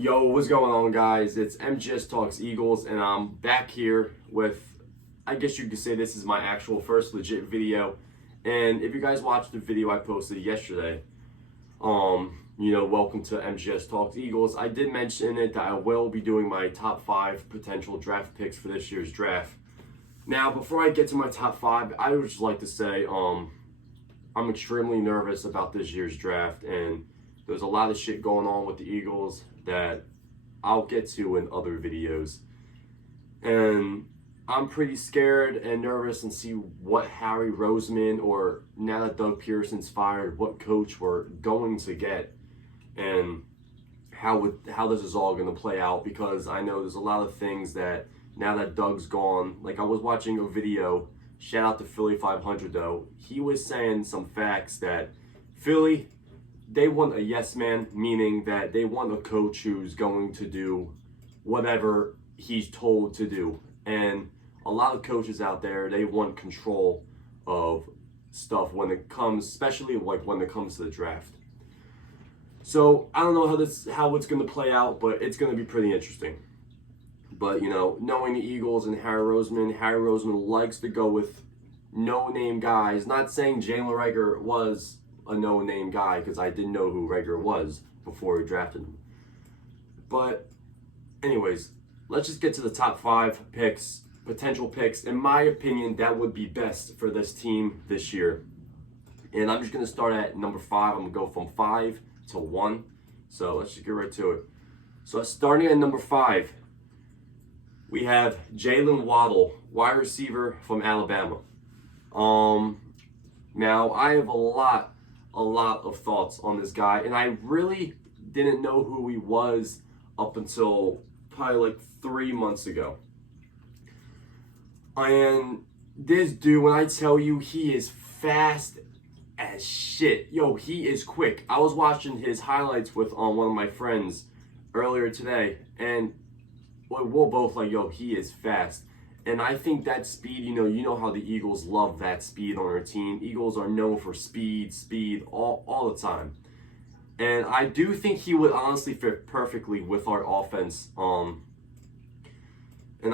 Yo, what's going on, guys? It's MGS Talks Eagles, and I'm back here with, I guess you could say this is my actual first legit video. And if you guys watched the video I posted yesterday, welcome to MGS Talks Eagles. I did mention it that I will be doing my top 5 potential draft picks for this year's draft. Now, before I get to my top 5, I would just like to say, I'm extremely nervous about this year's draft, and there's a lot of shit going on with the Eagles that I'll get to in other videos. And I'm pretty scared and nervous and see what Harry Roseman, or now that Doug Pearson's fired, what coach we're going to get, and how this is all going to play out, because I know there's a lot of things that now that Doug's gone, like I was watching a video, shout out to Philly 500 though, he was saying some facts that Philly, they want a yes man, meaning that they want a coach who's going to do whatever he's told to do. And a lot of coaches out there, they want control of stuff when it comes, especially like when it comes to the draft. So I don't know how it's going to play out, but it's going to be pretty interesting. But knowing the Eagles and Harry Roseman likes to go with no-name guys. Not saying Jalen Reagor was a no-name guy, because I didn't know who Reagor was before we drafted him. But anyways, let's just get to the top 5 picks, potential picks. In my opinion, that would be best for this team this year. And I'm just going to start at number 5. I'm going to go from 5 to 1. So let's just get right to it. So starting at number 5, we have Jaylen Waddle, wide receiver from Alabama. Now I have a lot of thoughts on this guy, and I really didn't know who he was up until probably like 3 months ago. And this dude, when I tell you, he is fast as shit. Yo, he is quick. I was watching his highlights with one of my friends earlier today, and we're both like, yo, he is fast. And I think that speed, you know how the Eagles love that speed on their team. Eagles are known for speed all the time. And I do think he would honestly fit perfectly with our offense. And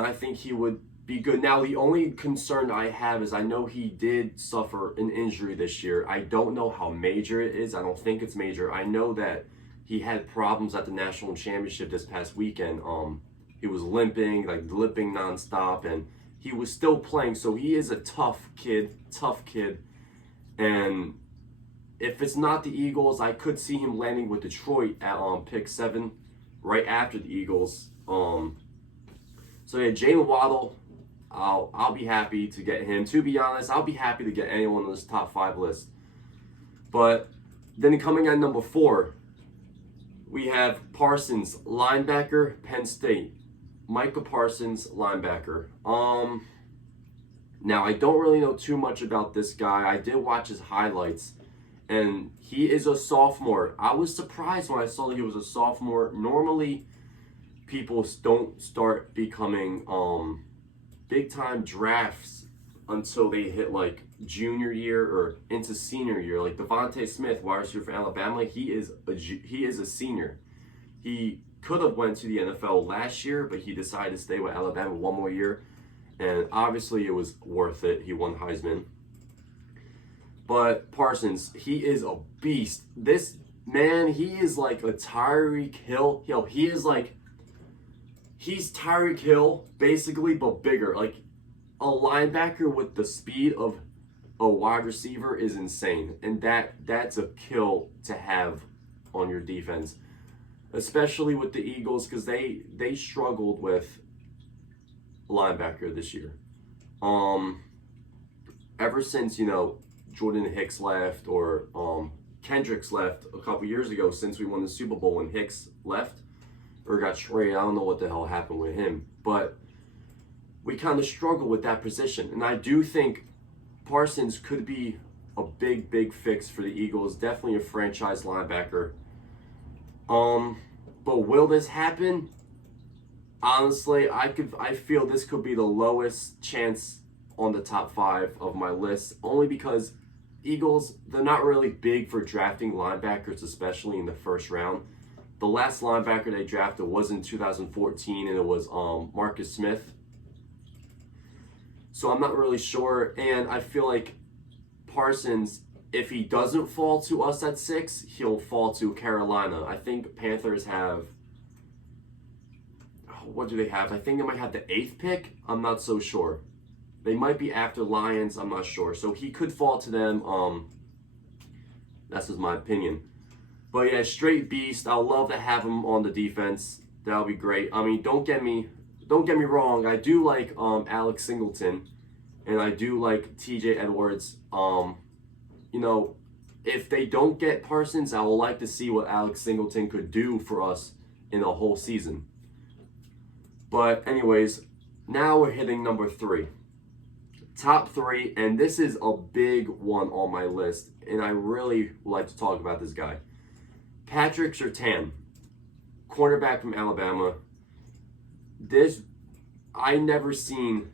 I think he would be good. Now, the only concern I have is I know he did suffer an injury this year. I don't know how major it is. I don't think it's major. I know that he had problems at the national championship this past weekend. He was limping nonstop, and he was still playing. So he is a tough kid. And if it's not the Eagles, I could see him landing with Detroit at pick 7, right after the Eagles. So yeah, Jaylen Waddle, I'll be happy to get him. To be honest, I'll be happy to get anyone on this top 5 list. But then coming at number 4, we have Parsons, linebacker, Penn State. Micah Parsons, linebacker. Now I don't really know too much about this guy. I did watch his highlights, and he is a sophomore. I was surprised when I saw that he was a sophomore. Normally, people don't start becoming big time drafts until they hit like junior year or into senior year. Like DeVonta Smith, wide receiver for Alabama, he is a senior. He could have went to the NFL last year, but he decided to stay with Alabama one more year, and obviously it was worth it. He won Heisman. But Parsons, he is a beast. This man, he is like a Tyreek Hill. Yo, he's Tyreek Hill basically, but bigger. Like a linebacker with the speed of a wide receiver is insane, and that's a kill to have on your defense, especially with the Eagles, because they struggled with linebacker this year. Ever since Jordan Hicks left, or Kendricks left a couple years ago, since we won the Super Bowl, when Hicks left or got traded, I don't know what the hell happened with him, but we kind of struggle with that position. And I do think Parsons could be a big fix for the Eagles. Definitely a franchise linebacker. But will this happen? Honestly, I feel this could be the lowest chance on the top 5 of my list, only because Eagles, they're not really big for drafting linebackers, especially in the first round. The last linebacker they drafted was in 2014, and it was Marcus Smith. So I'm not really sure, and I feel like Parsons, if he doesn't fall to us at 6, he'll fall to Carolina. I think Panthers have, what do they have? I think they might have the 8th pick. I'm not so sure. They might be after Lions. I'm not sure. So he could fall to them. That's just my opinion. But yeah, straight beast. I'd love to have him on the defense. That would be great. I mean, don't get me wrong. I do like Alex Singleton, and I do like TJ Edwards. You know, if they don't get Parsons, I would like to see what Alex Singleton could do for us in a whole season. But anyways, now we're hitting number 3. Top 3, and this is a big one on my list, and I really would like to talk about this guy. Patrick Surtain, cornerback from Alabama. I never seen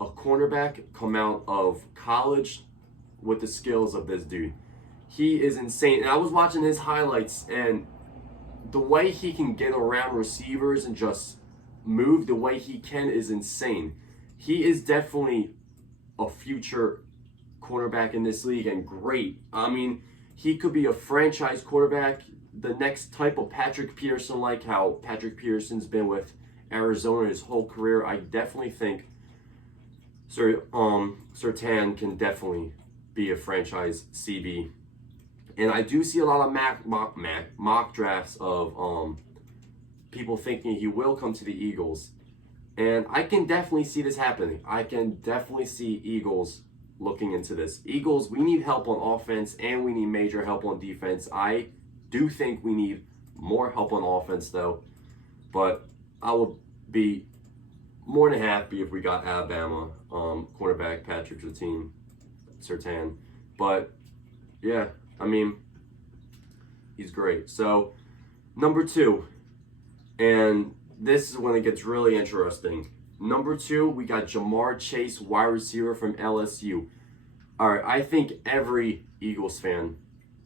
a cornerback come out of college with the skills of this dude. He is insane. And I was watching his highlights, and the way he can get around receivers and just move the way he can is insane. He is definitely a future quarterback in this league, and great. I mean, he could be a franchise quarterback, the next type of Patrick Peterson, like how Patrick Peterson's been with Arizona his whole career. I definitely think Surtain can definitely be a franchise CB. And I do see a lot of mock drafts of people thinking he will come to the Eagles. And I can definitely see this happening. I can definitely see Eagles looking into this. Eagles, we need help on offense, and we need major help on defense. I do think we need more help on offense, though. But I would be more than happy if we got Alabama quarterback Patrick Surtain. But yeah, I mean, he's great. So number 2, and this is when it gets really interesting. Number 2, we got Jamar Chase, wide receiver from LSU. All right, I think every Eagles fan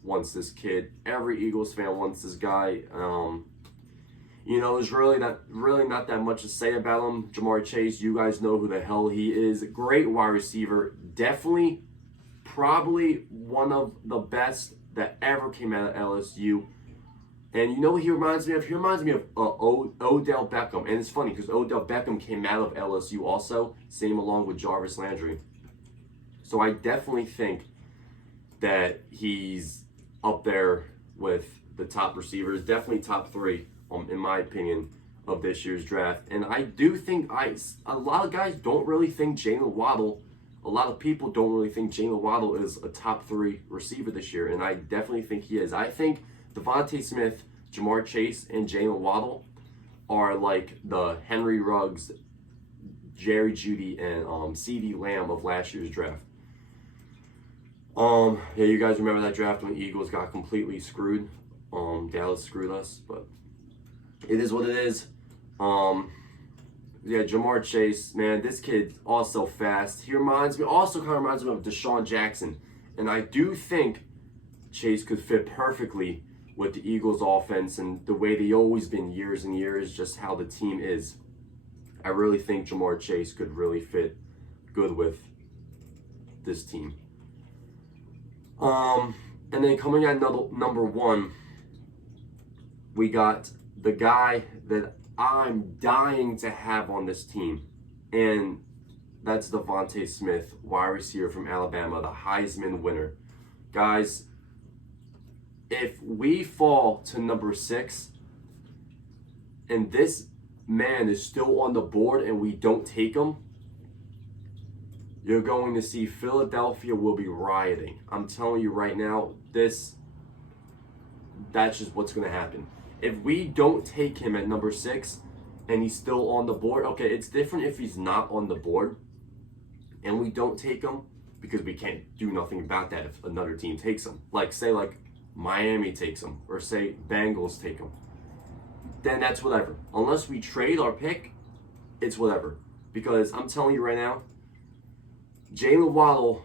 wants this kid. Every Eagles fan wants this guy. You know, there's really not that much to say about him. Jamar Chase, you guys know who the hell he is. Great wide receiver. Definitely, probably one of the best that ever came out of LSU. And you know what he reminds me of? He reminds me of Odell Beckham. And it's funny because Odell Beckham came out of LSU also, same along with Jarvis Landry. So I definitely think that he's up there with the top receivers, definitely top 3, in my opinion, of this year's draft. And I do think a lot of guys don't really think Jaylen Waddle. A lot of people don't really think Jaylen Waddle is a top 3 receiver this year, and I definitely think he is. I think DeVonta Smith, Jamar Chase, and Jaylen Waddle are like the Henry Ruggs, Jerry Jeudy, and CeeDee Lamb of last year's draft. Yeah, you guys remember that draft when Eagles got completely screwed? Dallas screwed us, but it is what it is. Yeah, Jamar Chase, man, this kid also fast. He reminds me of Deshaun Jackson, and I do think Chase could fit perfectly with the Eagles offense and the way they've always been years and years, just how the team is. I really think Jamar Chase could really fit good with this team. And then coming at number 1, we got the guy that I'm dying to have on this team, and that's DeVonta Smith, wide receiver from Alabama, the Heisman winner. Guys, if we fall to number 6 and this man is still on the board and we don't take him, you're going to see Philadelphia will be rioting. I'm telling you right now, that's just what's going to happen. If we don't take him at number 6 and he's still on the board, okay, it's different if he's not on the board and we don't take him, because we can't do nothing about that if another team takes him. Like, say, Miami takes him, or say Bengals take him. Then that's whatever. Unless we trade our pick, it's whatever. Because I'm telling you right now, Jaylen Waddle,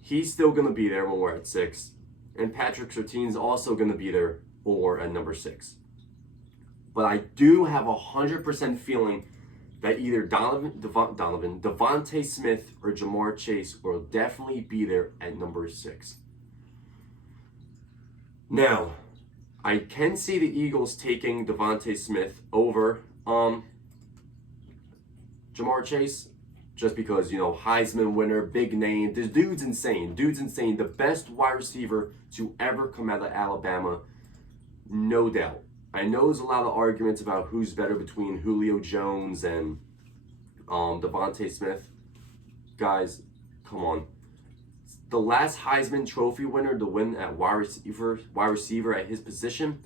he's still going to be there when we're at 6. And Patrick Surtain's also going to be there when we're at number 6. But I do have 100% feeling that either DeVonta Smith or Ja'Marr Chase will definitely be there at number 6. Now, I can see the Eagles taking DeVonta Smith over Ja'Marr Chase, just because, Heisman winner, big name. This dude's insane. The best wide receiver to ever come out of Alabama, no doubt. I know there's a lot of arguments about who's better between Julio Jones and DeVonta Smith. Guys, come on. The last Heisman Trophy winner to win at wide receiver at his position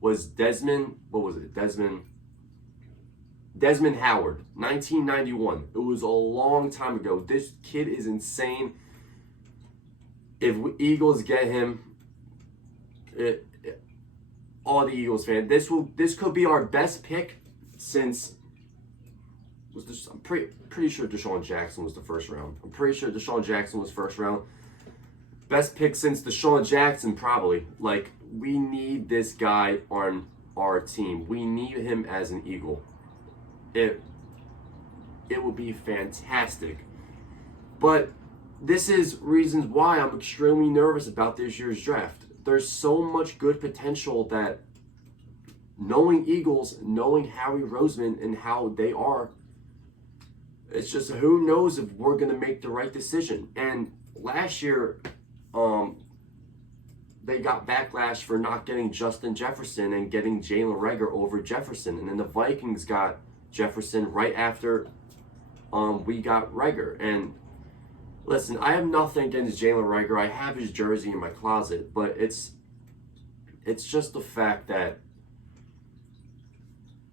was Desmond Howard, 1991. It was a long time ago. This kid is insane. If Eagles get him, all the Eagles fans, this could be our best pick since. I'm pretty sure Deshaun Jackson was the first round. I'm pretty sure Deshaun Jackson was first round. Best pick since Deshaun Jackson, probably. Like, we need this guy on our team. We need him as an Eagle. It would be fantastic. But this is reasons why I'm extremely nervous about this year's draft. There's so much good potential that knowing Eagles, knowing Howie Roseman and how they are, it's just who knows if we're going to make the right decision. And last year, they got backlash for not getting Justin Jefferson and getting Jalen Reagor over Jefferson. And then the Vikings got Jefferson right after we got Reagor. And listen, I have nothing against Jalen Reagor. I have his jersey in my closet, but it's just the fact that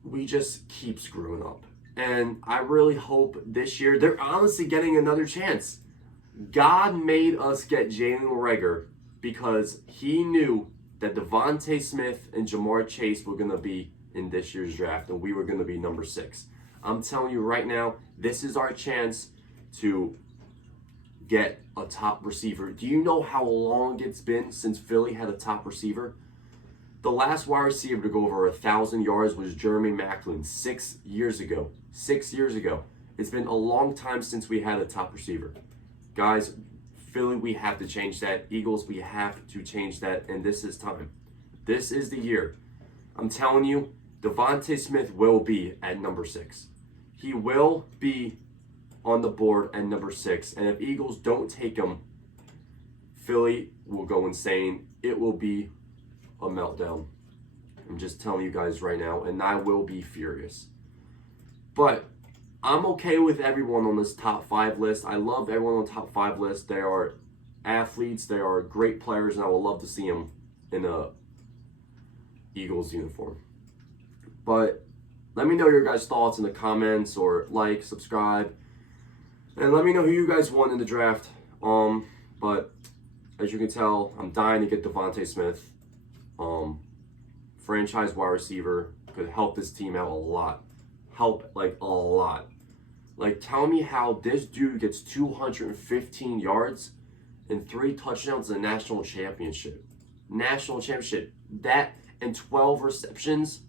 we just keep screwing up. And I really hope this year they're honestly getting another chance. God made us get Jaylen Waddle because he knew that DeVonta Smith and Ja'Marr Chase were going to be in this year's draft and we were going to be number 6. I'm telling you right now, this is our chance to get a top receiver. Do you know how long it's been since Philly had a top receiver? The last wide receiver to go over 1,000 yards was Jeremy Maclin 6 years ago. 6 years ago. It's been a long time since we had a top receiver. Guys, Philly, we have to change that. Eagles, we have to change that, and this is time. This is the year. I'm telling you, DeVonta Smith will be at number 6. He will be on the board at number 6, and if Eagles don't take him, Philly will go insane. It will be a meltdown. I'm just telling you guys right now, and I will be furious. But I'm okay with everyone on this top 5 list. I love everyone on the top 5 list. They are athletes. They are great players, and I would love to see them in a Eagles uniform. But let me know your guys' thoughts in the comments, or like, subscribe, and let me know who you guys want in the draft. But as you can tell, I'm dying to get DeVonta Smith. Franchise wide receiver, could help this team out a lot. Help, like, a lot. Like, tell me how this dude gets 215 yards and 3 touchdowns in the national championship. That and 12 receptions.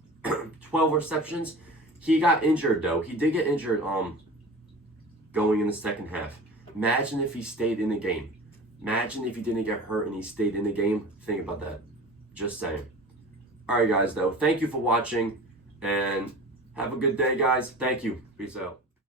12 receptions. He got injured, though. He did get injured going in the second half. Imagine if he stayed in the game. Imagine if he didn't get hurt and he stayed in the game. Think about that. Just saying. All right, guys, though. Thank you for watching, and have a good day, guys. Thank you. Peace out.